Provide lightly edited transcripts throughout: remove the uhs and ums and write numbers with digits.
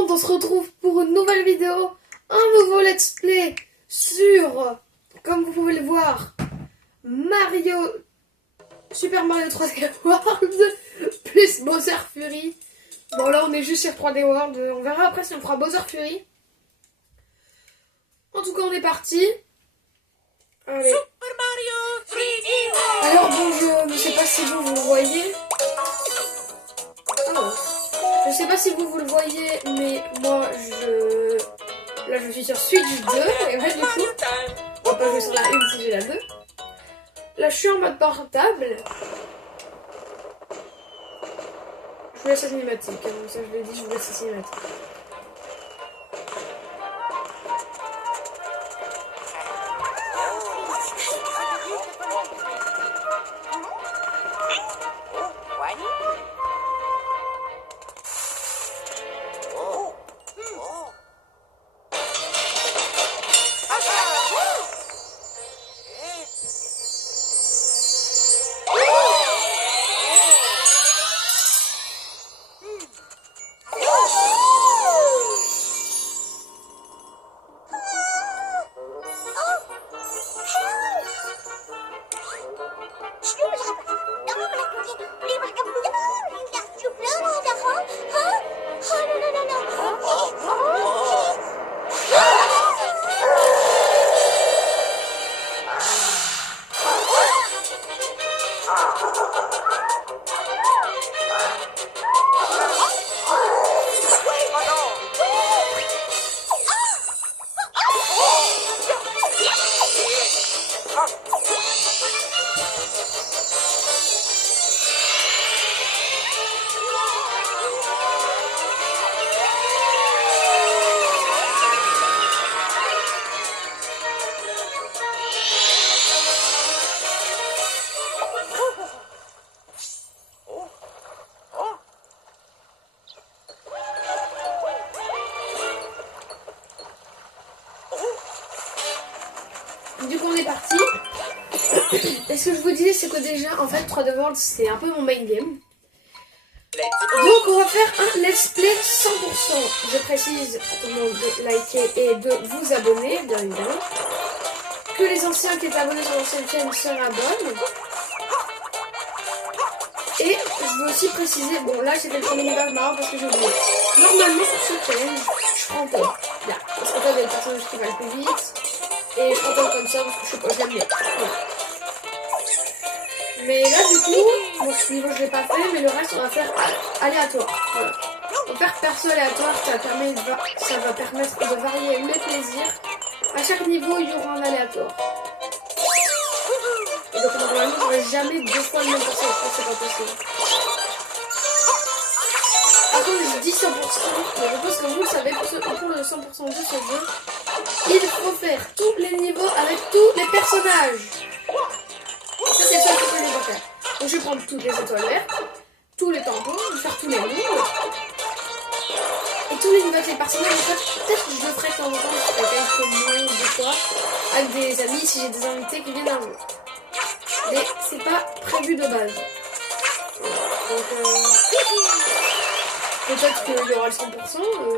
monde, on se retrouve pour une nouvelle vidéo, un nouveau let's play sur, comme vous pouvez le voir, Super Mario 3D World plus Bowser Fury. Bon là on est juste sur 3D World, on verra après si on fera Bowser Fury. En tout cas on est parti. Allez. Super Mario 3D World. Alors bon, je ne sais pas si vous le voyez. Je sais pas si vous le voyez, mais moi là je suis sur Switch 2 et en fait du coup on va pas jouer sur la 1 si j'ai la 2. Là je suis en mode portable. Je vous laisse la cinématique, comme ça je l'ai dit, je vous laisse la cinématique. Du coup on est parti. Et ce que je vous disais c'est que déjà en fait 3D World c'est un peu mon main game. Donc on va faire un let's play 100%. Je précise à tout le monde de liker et de vous abonner bien évidemment. Que les anciens qui étaient abonnés sur l'ancienne chaîne se réabonnent. Et je veux aussi préciser, bon là c'était le premier niveau marrant parce que j'ai oublié. Normalement sur ce challenge je prends quoi là. Parce que t'as des personnages qui valent plus vite. Et je prends comme ça parce que je sais pas, j'aime bien. Voilà. Mais là du coup, donc ce niveau je l'ai pas fait, mais le reste on va faire aléatoire. Voilà. On va faire perso aléatoire, ça va permettre de varier les plaisirs. À chaque niveau il y aura un aléatoire. Et donc normalement j'aurai jamais deux fois le même perso, je pense que c'est pas possible. Par contre je dis 100%, mais je pense que vous le savez, pour le 100% de ce jeu, il faut faire tous les niveaux avec tous les personnages. Et ça c'est le seul truc que je vais faire. Donc je vais prendre toutes les étoiles vertes, tous les tampons, je vais faire tous les mondes. Et tous les niveaux avec les personnages, en fait, peut-être que je le ferai de temps en temps, je ferai quelques mondes des fois, avec des amis si j'ai des invités qui viennent un jour. Mais c'est pas prévu de base. Donc peut-être qu'il y aura le 100%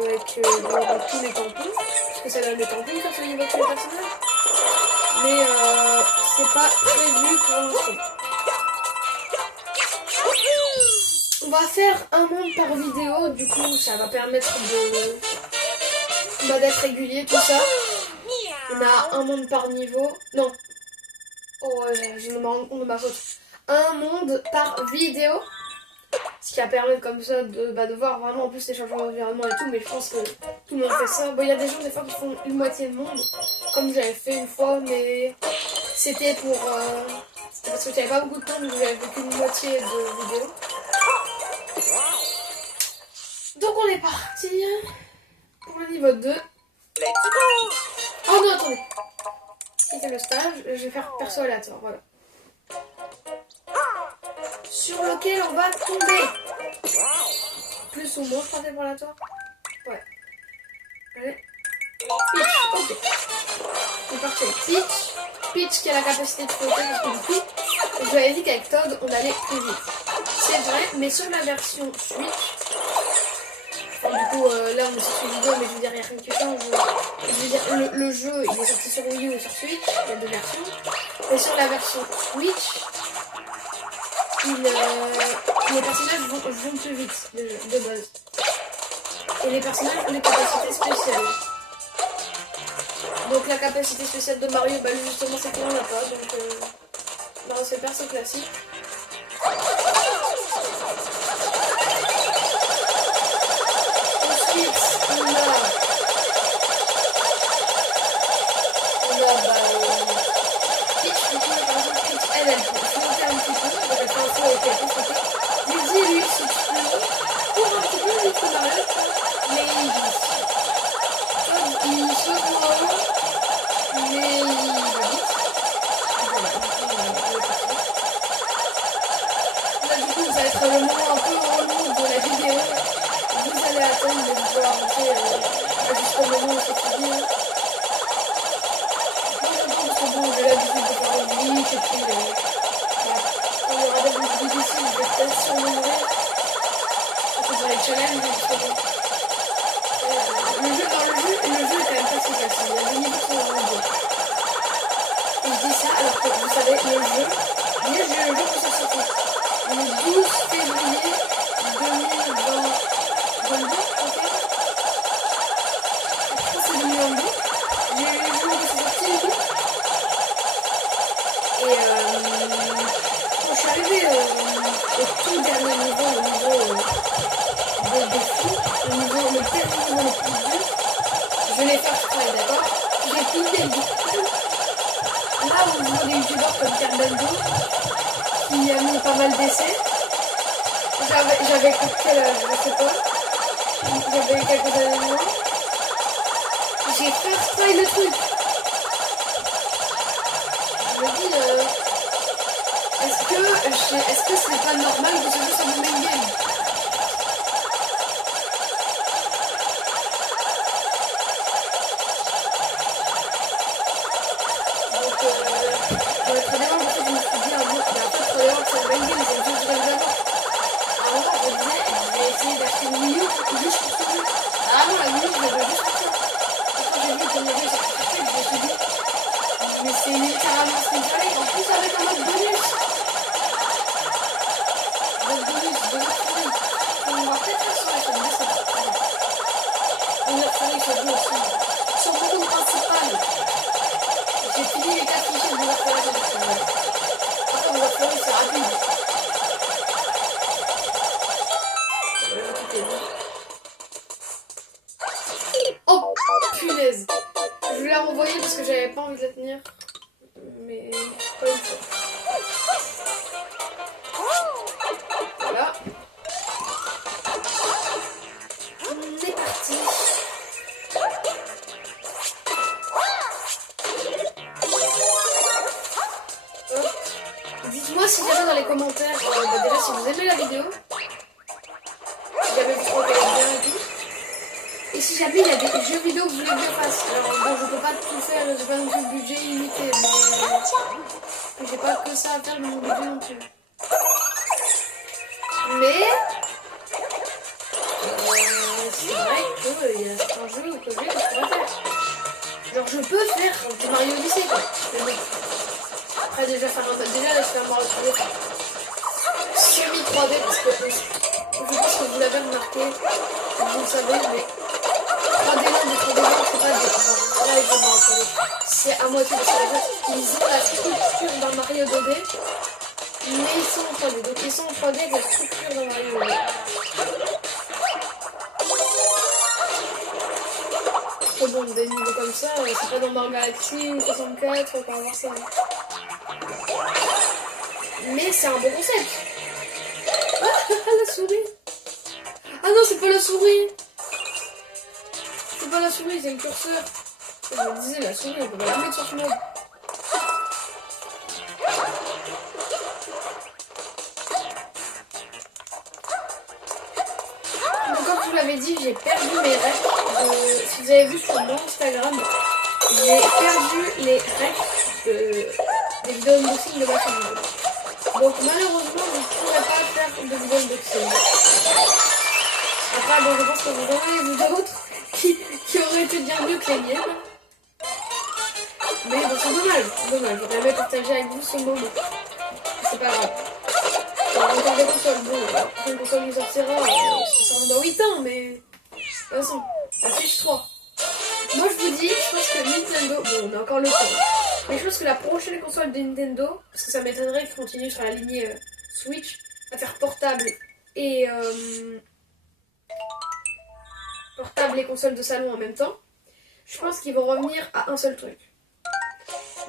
avec il y aura tous les tampons. Parce que ça donne les tampons faire ce niveau avec les personnages. Mais c'est pas prévu pour l'instant. On va faire un monde par vidéo, du coup ça va permettre d'être régulier tout ça. On a un monde par niveau. Non. Oh je me rends compte de ma faute. Un monde par vidéo. Ce qui va permettre comme ça de voir vraiment en plus les changements d'environnement et tout, mais je pense que tout le monde fait ça. Bon, il y a des gens des fois qui font une moitié de monde, comme j'avais fait une fois, mais c'était pour... c'était parce que j'avais pas beaucoup de temps, donc j'avais fait qu'une moitié de vidéo. Donc on est parti pour le niveau 2. Oh non, attendez. C'était le stage, je vais faire perso aléatoire, voilà. Sur lequel on va tomber. Plus ou moins, je partais pour aléatoire. Ouais. Allez. Peach, ok. On part avec Peach. Peach qui a la capacité de flotter parce que du coup, je vous avais dit qu'avec Todd, on allait plus vite. C'est vrai, mais sur la version Switch, du coup, là on est sur vidéo, mais je veux dire, il n'y a rien qui change. Je veux dire, le jeu, il est sorti sur Wii U et sur Switch, il y a deux versions. Et sur la version Switch, les personnages vont plus vite, de base. Et les personnages ont des capacités spéciales. Donc la capacité spéciale de Mario, bah justement c'est qu'on l'a pas, donc bah, c'est perso classique. Ensuite on a bah, Peach, du coup par exemple Peach, elle peut monter un petit peu, donc elle fait un saut et puis elle peut sauter. Luigi lui, si tu veux, court un petit peu, lui c'est Mario, mais il glisse. Il saute en haut, mais il va vite. Voilà, là du coup ça va être le moment un peu relou de la vidéo. Vous allez attendre de pouvoir avancer jusqu'au moment où c'est fini. Moi j'attends parce que bon, j'ai l'habitude de faire le glitch et puis quand il y aura des trucs difficiles, je vais peut-être surmonter. Surtout pour les challenges, justement. Le jeu est quand même pas si facile. Il y a des niveaux qui sont vraiment beaux. Et je dis ça alors que vous savez, le jeu, le jeu quand c'est sorti le 12 février 2022, ok. Je crois que c'est 2022. J'ai eu le jeu quand c'est sorti du coup. Et quand je suis arrivée au tout dernier niveau, le niveau de défi, le dernier niveau le plus dur, je l'ai fait exprès, d'accord? J'ai fini le début. Là où je vois des youtubeurs comme Carbendo qui a mis pas mal d'essais. J'avais quel âge, je sais pas. J'avais quelques années moins. J'ai fait exprès le truc. Je me dis, est-ce que c'est pas normal que ce jeu soit mon main game? Dans les prédéments, en fait, je me suis dit un jour, mais en fait, prédéments, c'est un main game, c'est le jeu que je voudrais avoir. À un moment, je me disais, je vais essayer d'acheter une Wii U juste pour ce jeu. Ah non, la Wii U, je l'avais juste pour ça. Et quand j'ai vu qu'on avait sur ce jeu, je me suis dit, mais c'est littéralement ce qu'il fallait. En plus, avec un mode bonus. Mode bonus, bonus pourri. On va peut-être faire sur la chaîne, je sais pas. Bonus pourri, c'est bon aussi. Sur mon compte principal. J'ai fini les 4 fichiers de Bonus pourri, c'est bon. Après, Bonus pourri, c'est rapide. Oh, punaise. Je voulais la renvoyer parce que j'avais pas envie de la tenir. Mais pas une fois. Voilà. On est parti. Dites-moi si jamais dans les commentaires, déjà si vous aimez la vidéo, si jamais vous trouvez qu'elle est bien et tout. Et si jamais il y a des jeux vidéo que vous voulez que je fasse. Alors bon, je peux pas tout faire, j'ai pas non plus le budget illimité, mais j'ai pas que ça à faire dans mon budget non plus. Mais c'est vrai qu'il y a certains jeux que je pourrais faire. Genre je peux faire du Mario Odyssey quoi. Mais bon. Après déjà faire là je fais un Mario 3D. Semi 3D parce que je pense que vous l'avez remarqué, vous le savez, mais 3D land et 3D land c'est pas des là ils vont en 3D. C'est à moitié de ça. Ils ont la structure d'un Mario 2D, mais ils sont en 3D. Donc ils sont en 3D avec la structure d'un Mario 2D. Trop bon, des niveaux comme ça, c'est pas dans Mario Galaxy ou 64, on peut avoir ça. Mais c'est un bon concept. Ah, la souris. Ah non, c'est pas la souris. C'est pas la souris, c'est le curseur. Je me disais, la souris, on peut pas la mettre sur ce mode. Donc, comme je vous l'avais dit, j'ai perdu mes refs. Si vous avez vu sur mon Instagram, j'ai perdu les refs des vidéos unboxing de ma chaîne. Donc malheureusement, je ne pourrais pas faire de vidéo unboxing. Après, bon, je pense que vous en avez vu d'autres qui auraient été bien mieux que les miennes. Mais bon, c'est dommage. J'aurais aimé partager avec vous ce moment. C'est pas grave. On a encore des consoles. Bon, la prochaine console qui sortira, ça sera dans 8 ans, mais... De toute façon, la Switch 3. Moi, je vous dis, je pense que Nintendo... Bon, on a encore le temps. Mais je pense que la prochaine console de Nintendo, parce que ça m'étonnerait qu'ils continuent sur la lignée Switch, à faire portable et consoles de salon en même temps, je pense qu'ils vont revenir à un seul truc.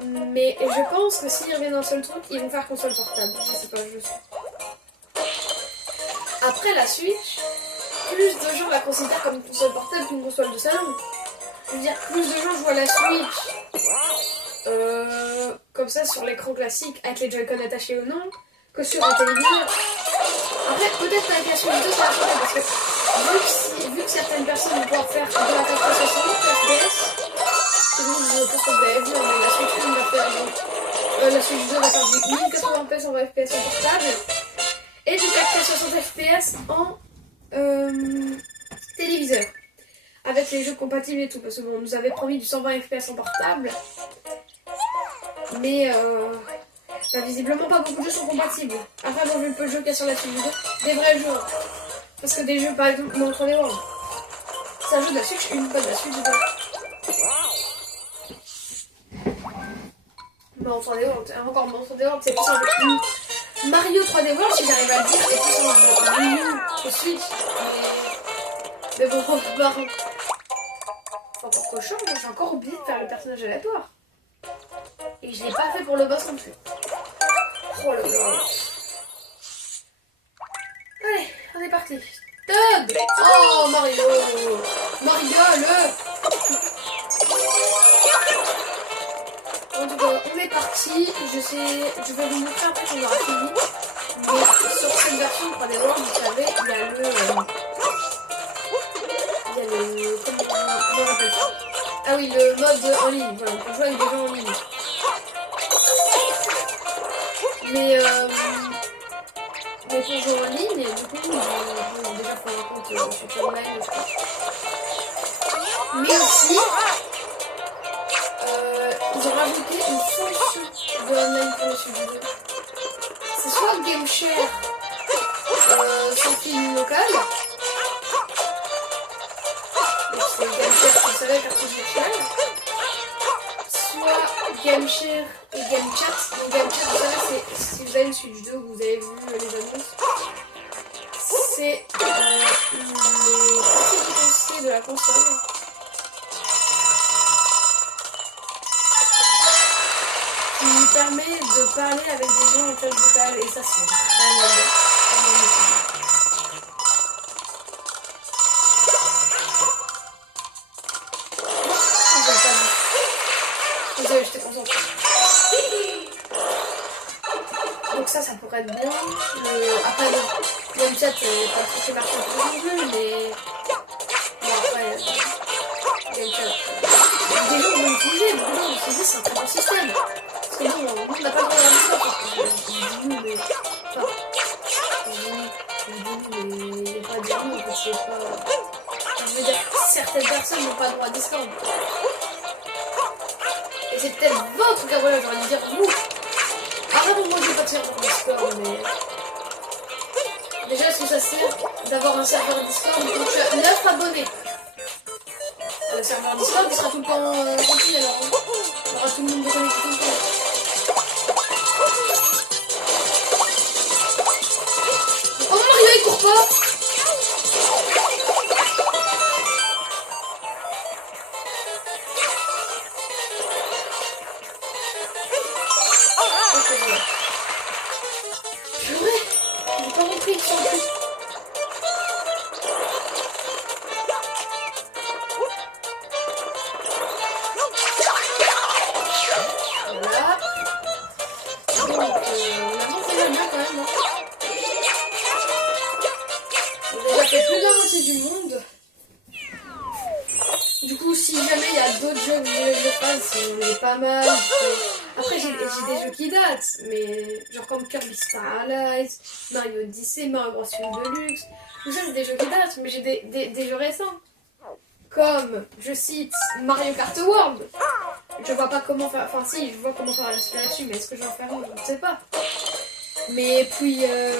Mais je pense que s'ils reviennent à un seul truc, ils vont faire console portable. Je sais pas, je sais. Après la Switch, plus de gens la considèrent comme une console portable qu'une console de salon. Je veux dire, plus de gens jouent à la Switch comme ça sur l'écran classique avec les Joy-Con attachés ou non, que sur un téléviseur. Après, peut-être avec la Switch 2 ça va changer parce que vu que certaines personnes vont pouvoir faire de la 460 FPS, je pense que vous l'avez vu, la Switch 1 va faire la Switch 2 va faire du 1080 FPS en FPS en portable et du 460 FPS en téléviseur. Avec les jeux compatibles et tout, parce que bon, on nous avait promis du 120 FPS en portable, mais bah, visiblement pas beaucoup de jeux sont compatibles. Après, bon, le peu de jeux qu'il y a sur la Switch 2, des vrais jeux, parce que des jeux par exemple dans 3D World, c'est un jeu de la Switch 1, pas de la Switch 2. Bah, en 3D World, encore en 3D World, c'est plus un jeu. Mario 3D World, si j'arrive à le dire, c'est plus un Wii U que Switch, mais bon, par encore cochon, moi j'ai encore oublié de faire le personnage aléatoire. Et je l'ai pas fait pour le boss non plus. Oh là là. Allez, on est parti. Toad. Oh Mario. Mario le. En tout cas, on est parti. Je vais vous montrer après qu'on aura fini. Mais sur cette version de 3D World, vous savez, il y a le... Comment on appelle ça? Ah oui, le mode en ligne. Voilà, on peut jouer avec des gens en ligne. Mais pour jouer en ligne, et du coup, déjà faut un compte sur online, je crois. Mais aussi, ils ont rajouté une fonction de online pour le studio. C'est soit GameShare sans film local. C'est GameShare, vous savez, cartouche virtuelle. Soit GameShare et GameChat. Donc GameChat, vous savez, c'est si vous avez une Switch 2 que vous avez vu les annonces, c'est les petits potentiels de la console. Qui permet de parler avec des gens en tête vocale et ça c'est vraiment bien. Désolée, j'étais concentrée. Donc ça pourrait être bien. Après, le chat, pas tout fait marcher pour non plus, mais... Bon, après, le chat... Des gens vont l'utiliser, beaucoup de gens vont l'utiliser, c'est un très bon système. Parce que bon, nous, on n'a pas le droit d'avoir ça. Je dis nous, mais... Enfin... Je dis nous, mais... Il n'y a pas de dire nous, parce que c'est pas... Je veux dire, certaines personnes n'ont pas le droit à Discord. Et c'est peut-être votre cas, voilà, j'aurais dû dire vous. Après, bon, moi je vais pas tirer pour Discord, mais. Déjà, est-ce que ça sert d'avoir un serveur Discord où tu as 9 abonnés? Le serveur Discord il sera tout le temps rempli alors. Il y aura tout le monde de connecté tout le temps. Oh Mario il court pas! Du monde. Du coup, si jamais il y a d'autres jeux que vous voulez que je fasse, on est pas mal. Après, j'ai des jeux qui datent, mais genre comme Kirby Star Allies, Mario Odyssey, Mario Bros. Deluxe. Tout ça, c'est des jeux qui datent, mais j'ai des jeux récents. Comme, je cite, Mario Kart World. Je vois pas comment faire. Enfin, si, je vois comment faire la suite là-dessus, mais est-ce que je vais en faire un? Je ne sais pas. Mais puis, il y a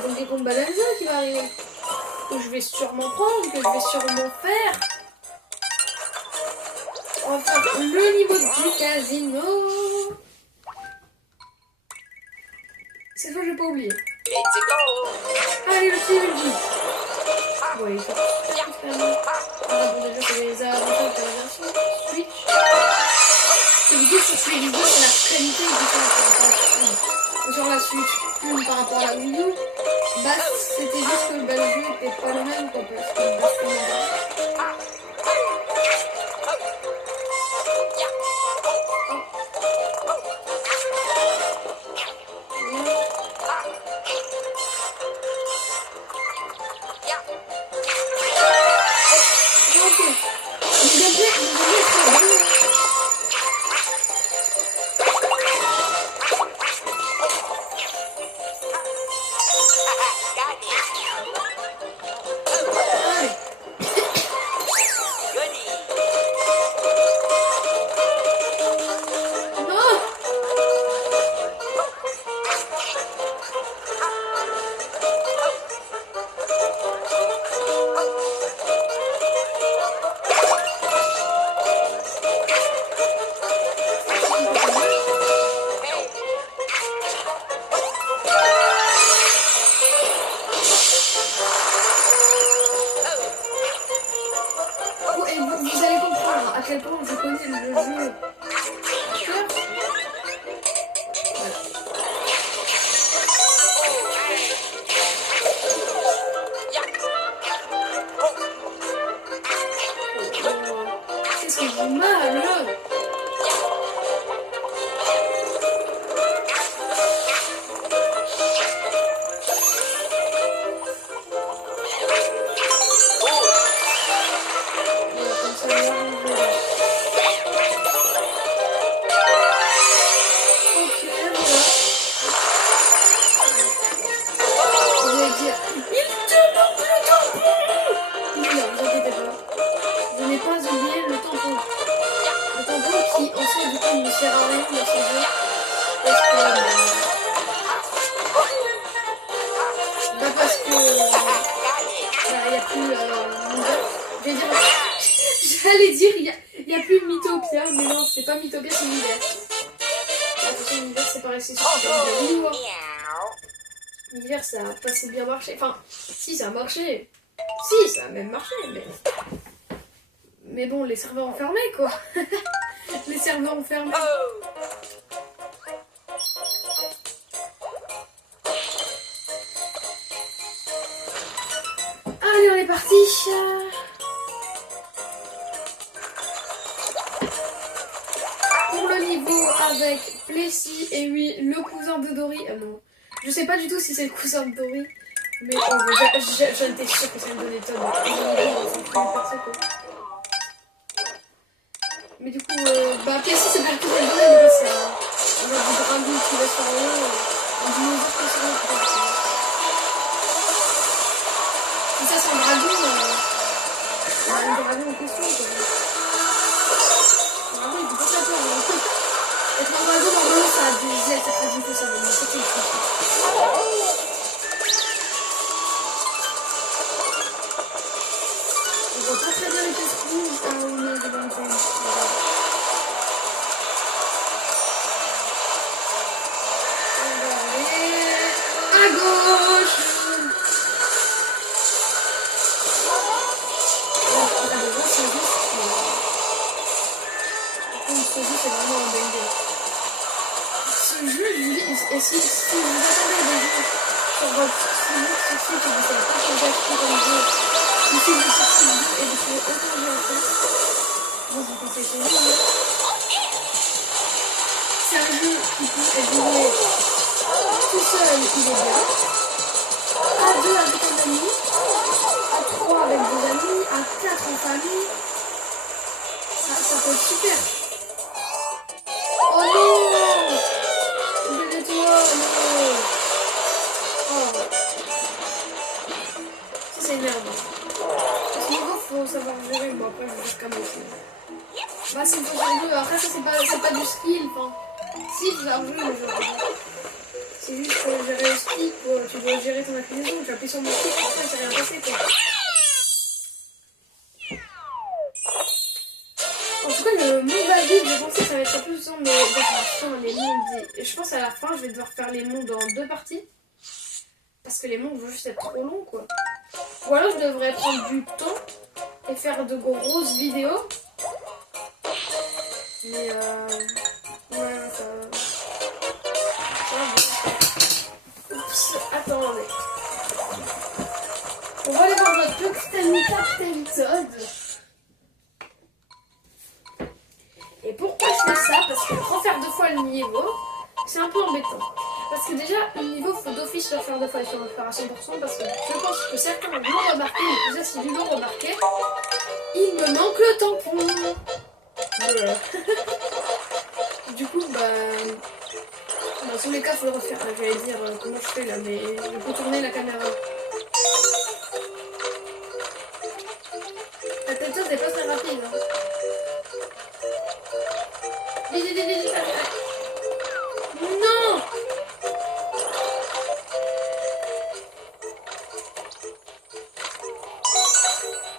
Donkey Kong Bonanza qui va arriver. Que je vais sûrement prendre, que je vais sûrement faire. Enfin, le niveau du casino. Cette fois, je vais pas oublier. Let's go. Allez, le petit Luigi. Bon, il faut déjà, c'est les avantages de la version Switch. Et l'idée, sur ces vidéos, c'est la qualité différente sur la Switch. Par rapport à la Wii U, bah, c'était juste que le jeu était pas le même, quoi, parce que bah, vous allez comprendre à quel point je connais le jeu. Qu'est-ce que j'ai mal là? J'allais dire, il n'y a plus de Mythopia, mais non, c'est pas Mythopia, c'est l'univers. Attention, l'univers, c'est pareil, c'est sûr que l'univers, ça a pas si bien marché. Enfin, si, ça a marché. Si, ça a même marché, mais bon, les serveurs enfermés, quoi. Les serveurs enfermés. Allez, on est parti. Pour le niveau avec Plessis et oui, le cousin de Dory. Non, je sais pas du tout si c'est le cousin de Dory, mais j'étais sûre que ça me donnait tonne. Mais du coup, Plessis c'est pour tout le monde, c'est un dragon qui va sur un dinosaure qui se rend. Si ça c'est un dragon en question, quoi. Être un dragon normalement ça a des ailes, ça traduit que ça, mais c'est quelque chose. On voit pas très bien les pièces rouges. Ah oui, non, j'ai pas entendu. On va aller à gauche. Ce jeu c'est vraiment un banger. Ce jeu, je vous dis, et si vous attendez des jeux sur votre site et que vous savez pas changer comme jeu, il suffit de sortir le jeu et de trouver aucun jeu à faire. Moi je vous conseille ce jeu. C'est un jeu qui peut être joué tout seul, il est bien. À 2 avec un ami, à 3 avec des amis, à 4 en famille. Ça peut être super. Oh non! Bah, c'est une fois sur deux. Après, ça, c'est pas du skill. Enfin, si, tu vas rejouer, mais genre. C'est juste gérer le stick, quoi. Tu dois gérer ton inclinaison. Tu appuies sur mon stick, après, il s'est rien passé, quoi. En tout cas, le monde va vite, je pensais que ça va être un peu sans, mais les mondes. Et je pense à la fin, je vais devoir faire les mondes en 2 parties. Parce que les mondes vont juste être trop longs, quoi. Ou alors, je devrais prendre du temps et faire de grosses vidéos. Mais ouais, ça va. Oups, attendez. On va aller voir notre Captain Todd. Et pourquoi je fais ça? Parce que refaire 2 fois le niveau, c'est un peu embêtant. Parce que déjà, le niveau, il faut d'office le faire 2 fois, il faut le faire à 100%. Parce que je pense que certains l'ont remarqué, les plus assidus l'ont remarqué. Il me manque le tampon. Voilà. Du coup, dans tous les cas, il faut le refaire. J'allais dire comment je fais là, mais je peux tourner la caméra. La tête n'est pas très rapide. Hein. Non!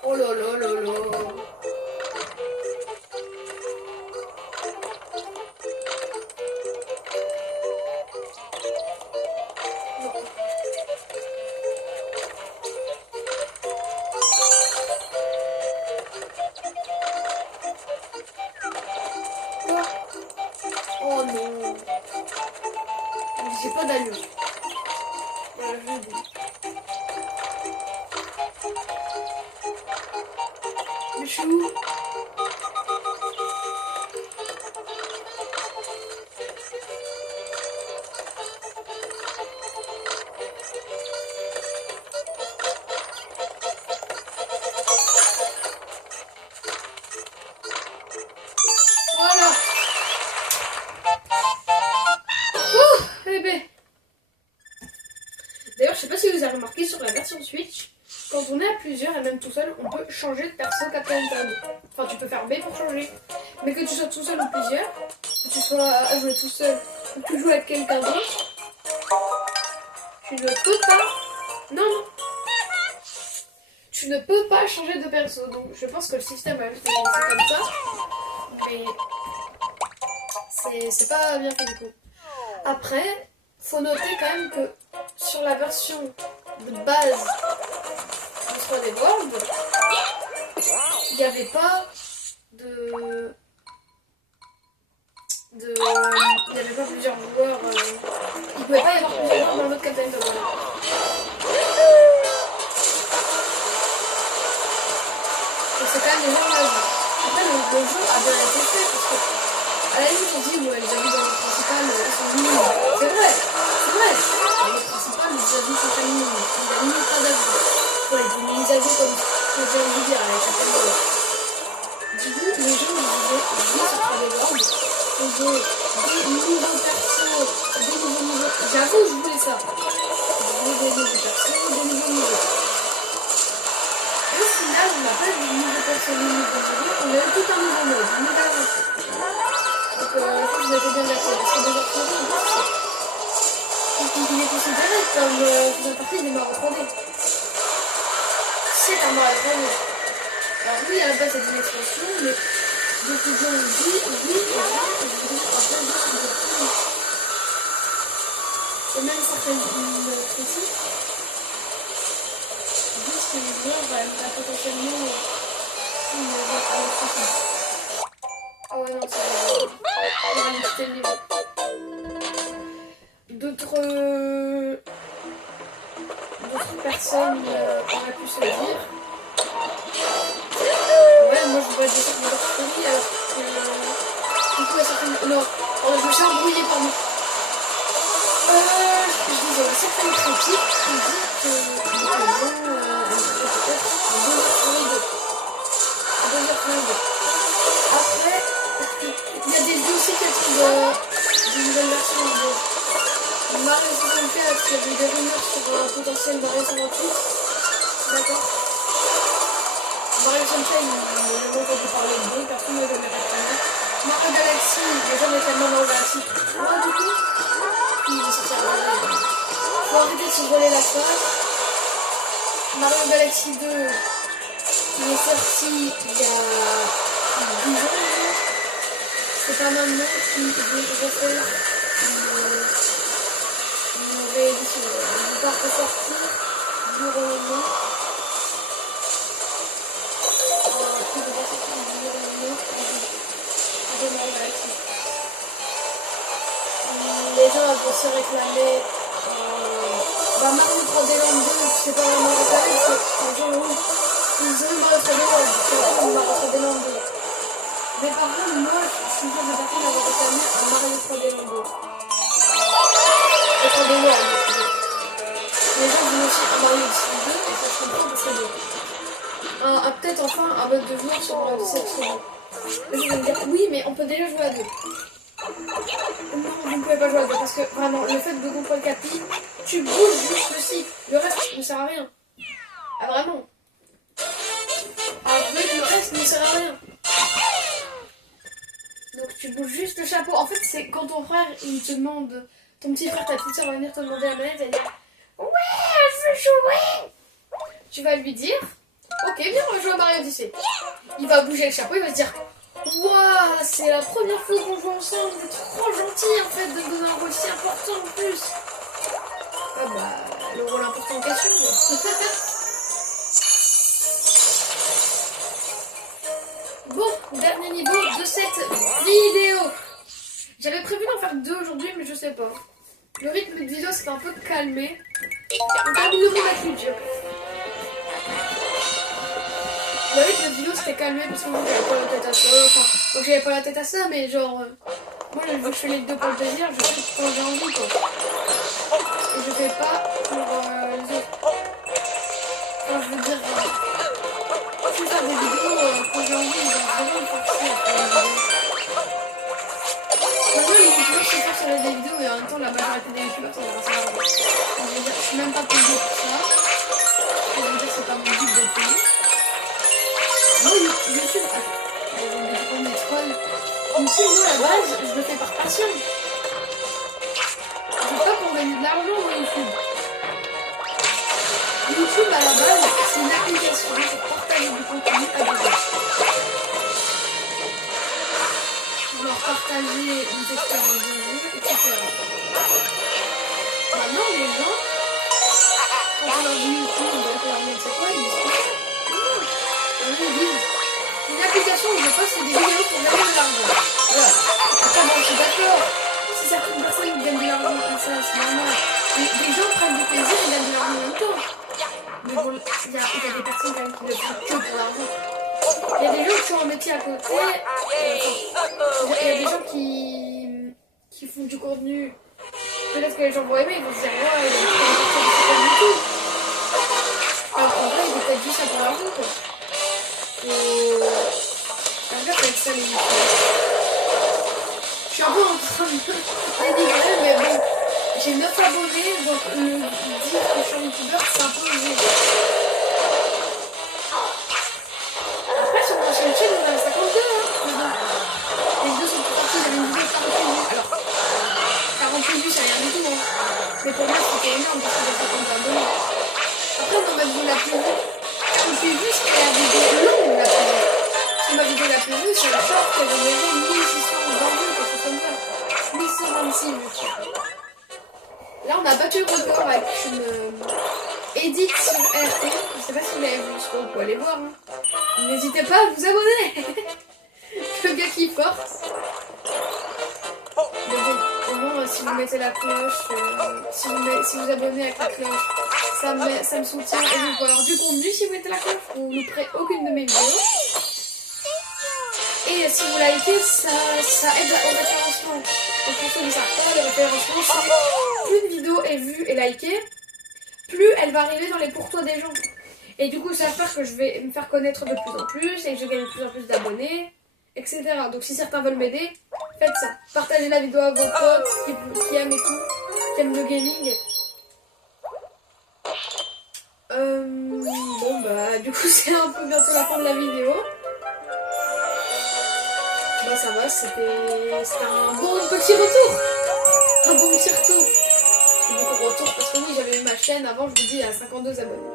Oh là là là là! Oh non! J'ai pas d'allure. Voilà, je le dis. Le chou. Voilà. Oh, bébé. D'ailleurs, je sais pas si vous avez remarqué sur la version Switch, quand on est à plusieurs et même tout seul, on peut changer de perso Captain Todd. Enfin, tu peux faire B pour changer. Mais que tu sois tout seul ou plusieurs, que tu sois à jouer tout seul ou que tu joues avec quelqu'un d'autre, tu ne peux pas. Non. Tu ne peux pas changer de perso. Donc, je pense que le système a juste été comme ça. Mais c'est pas bien fait du coup. Après, faut noter quand même que sur la version de base de Sword and World, il n'y avait pas il n'y avait pas plusieurs joueurs. Il ne pouvait pas y avoir plusieurs joueurs dans le mode Captain Todd. Et c'est quand même des gens là. Après, le jeu a bien été fait parce que, à la limite, on dit, ouais, les avis dans le principal, ils sont minimes. C'est vrai. Mais le principal, les avis sont très minimes. Il y a limite pas d'avis. Ouais, des mini-avis comme j'ai envie de dire avec Captain Todd. Du coup, les gens, ils disaient, sur Sword and World, on veut des nouveaux persos, des nouveaux niveaux. J'avoue, je voulais ça. Je voulais des nouveaux persos, des nouveaux niveaux. Et au final, on n'a pas eu de nouveaux persos, de nouveaux niveaux, on a eu tout un nouveau mode, une nouvelle aventure. Donc, je pense que vous avez bien d'accord, parce que déjà, il est considéré comme faisant partie des Mario 3D. C'est un Mario 3D. Alors, oui, à la base, c'est une extension, mais donc ils ont dit, oui, et même certaines critiques disent que les joueurs va potentiellement ah ouais, non, c'est le niveau. D'autres personnes auraient pu se le dire. Ouais, moi je vois des choses de leur folie alors que du coup, non, je me suis embrouillée pour moi. Je disais certaines critiques qui disent que nous avons peut-être 2h32. Après, il y a des dossiers qui trouvent des nouvelles versions de Mario 64, il y avait des rumeurs sur un potentiel Mario 68. D'accord. Mario Sunshine, j'ai jamais entendu parler de deux, personne ne connaît pas. Mario Galaxy, les gens mettent tellement Mario Galaxy 3 du coup. Puis il va sortir la faut arrêter de se voler la face. Mario Galaxy 2, il est sorti il y a 10 ans. C'est pas maintenant qu'il veut refaire une réédition. Il ne va pas ressortir du roman. Les gens vont se réclamer Mario 3D Land 2, c'est pas vraiment réclamé parce que les gens ils ont eu Mario 3D Land, c'est pas Mario 3D Land 2. Mais par contre, moi je suis sûr de personne d'avoir réclamé un Mario 3D Land 2. Et 3D World. Les gens vont aussi Mario Odyssey 2 et ça se comprend parce que c'est bien. Peut-être enfin un mode de joueur sur Mario Odyssey 2. Je vais me dire oui, mais on peut déjà jouer à deux. Non, vous ne pouvez pas jouer à deux parce que vraiment, le fait de contrôler capi, tu bouges juste le cycle. Le reste ne sert à rien. Ah, vraiment. Avec le reste ne sert à rien. Donc tu bouges juste le chapeau. En fait, c'est quand ton frère il te demande, ton petit frère, ta petite soeur va venir te demander la manette et dire ouais, je veux jouer. Tu vas lui dire ok, viens, on va jouer à Mario Odyssey. Il va bouger le chapeau, il va se dire waouh, c'est la première fois qu'on joue ensemble, vous êtes trop gentil en fait de me donner un rôle si important en plus. Ah bah, le rôle important en question quoi. Bon, dernier niveau de cette vidéo. J'avais prévu d'en faire deux aujourd'hui, mais je sais pas. Le rythme de vidéo s'est un peu calmé. On termine la culture. Le rythme de vidéo s'était calmé parce que moi j'avais pas la tête à ça. Enfin, donc j'avais pas la tête à ça, mais genre, moi je fais les vidéos pour le plaisir, je fais quand j'ai envie quoi. Et je fais pas pour les autres. Enfin, je veux dire, je fais faire des vidéos quand j'ai envie, genre vraiment me faire chier après les vidéos. Maintenant les youtubeurs se font sur des vidéos et en même temps la majorité des youtubeurs ça va faire. Je veux dire, je suis même pas payée pour ça. Je veux dire, c'est pas mon but d'être payé. Moi, YouTube, moi, à la base, je le fais par passion. Je fais pas pour gagner de l'argent, moi, YouTube. YouTube, à la base, c'est une application pour partager du contenu à des gens. Pour leur partager des expériences de vie, etc. Maintenant, les gens, quand on leur dit YouTube, on leur dit c'est quoi, ils disent quoi? Ils disent une application où je poste des vidéos pour gagner de l'argent. Voilà. Après, bon, je suis d'accord. Si certaines personnes gagnent de l'argent comme ça, c'est normal. Les gens prennent du plaisir et gagnent de l'argent en même temps. Mais bon, il y a des personnes quand même qui ne le font que pour l'argent. Il y a des gens qui ont un métier à côté. Il y a des gens qui font du contenu. Peut-être que les gens vont aimer, ils vont se dire ouais, il a pas du tout. Alors qu'en vrai, ils peut-être juste ça pour l'argent quoi. Avec ça, je suis un peu en train de dénigrer, mais bon, j'ai 9 abonnés, donc le dire que je suis un youtubeur, c'est un peu léger. Après, sur ma chaîne, on a 52, hein. Les deux sont plus partis, j'avais une vidéo de 48 vues, c'est rien du tout, hein. Mais pour moi, c'était énorme parce que j'ai 52 abonnés. Après, dans ma vidéo la plus vue, 48 vues, c'était la vidéo longue la plus vue. Ma vidéo la plus vue, c'est la short que j'ai gagné 1622, quelque chose comme ça. 1126 vues. Là, on a battu le record avec une edit sur RT. Je sais pas si vous l'avez vu, vous pouvez aller voir. Hein. N'hésitez pas à vous abonner. Le gars qui force. Mais bon, au moins, si vous mettez la cloche, si vous abonnez avec la cloche, ça me soutient et vous pouvez avoir du contenu si vous mettez la cloche. Vous ne louperez aucune de mes vidéos. Et si vous likez, ça aide au référencement. Donc pour ceux qui ne savent pas, le référencement, c'est plus une vidéo est vue et likée, plus elle va arriver dans les pour toi des gens. Et du coup, ça va faire que je vais me faire connaître de plus en plus et que je gagne de plus en plus d'abonnés, etc. Donc si certains veulent m'aider, faites ça. Partagez la vidéo à vos potes qui aiment et tout, qui aiment le gaming. Bon bah du coup c'est un peu bientôt la fin de la vidéo. Bah ça va, c'était un bon petit retour. Un bon petit retour. Beaucoup de retour parce que oui j'avais eu ma chaîne avant, je vous dis, à 52 abonnés.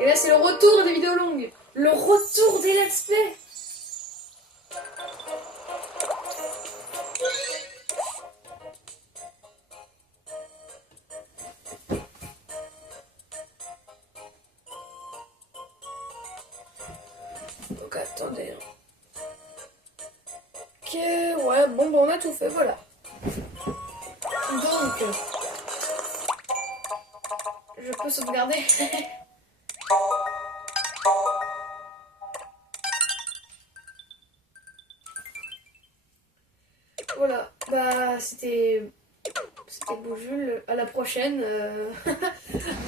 Et là c'est le retour des vidéos longues. Le retour des let's play. Donc attendez. Ok, ouais, bon, bah, on a tout fait, voilà. Donc, je peux sauvegarder. Voilà, bah c'était Boujule, à la prochaine.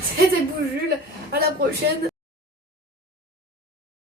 C'était Boujule, à la prochaine.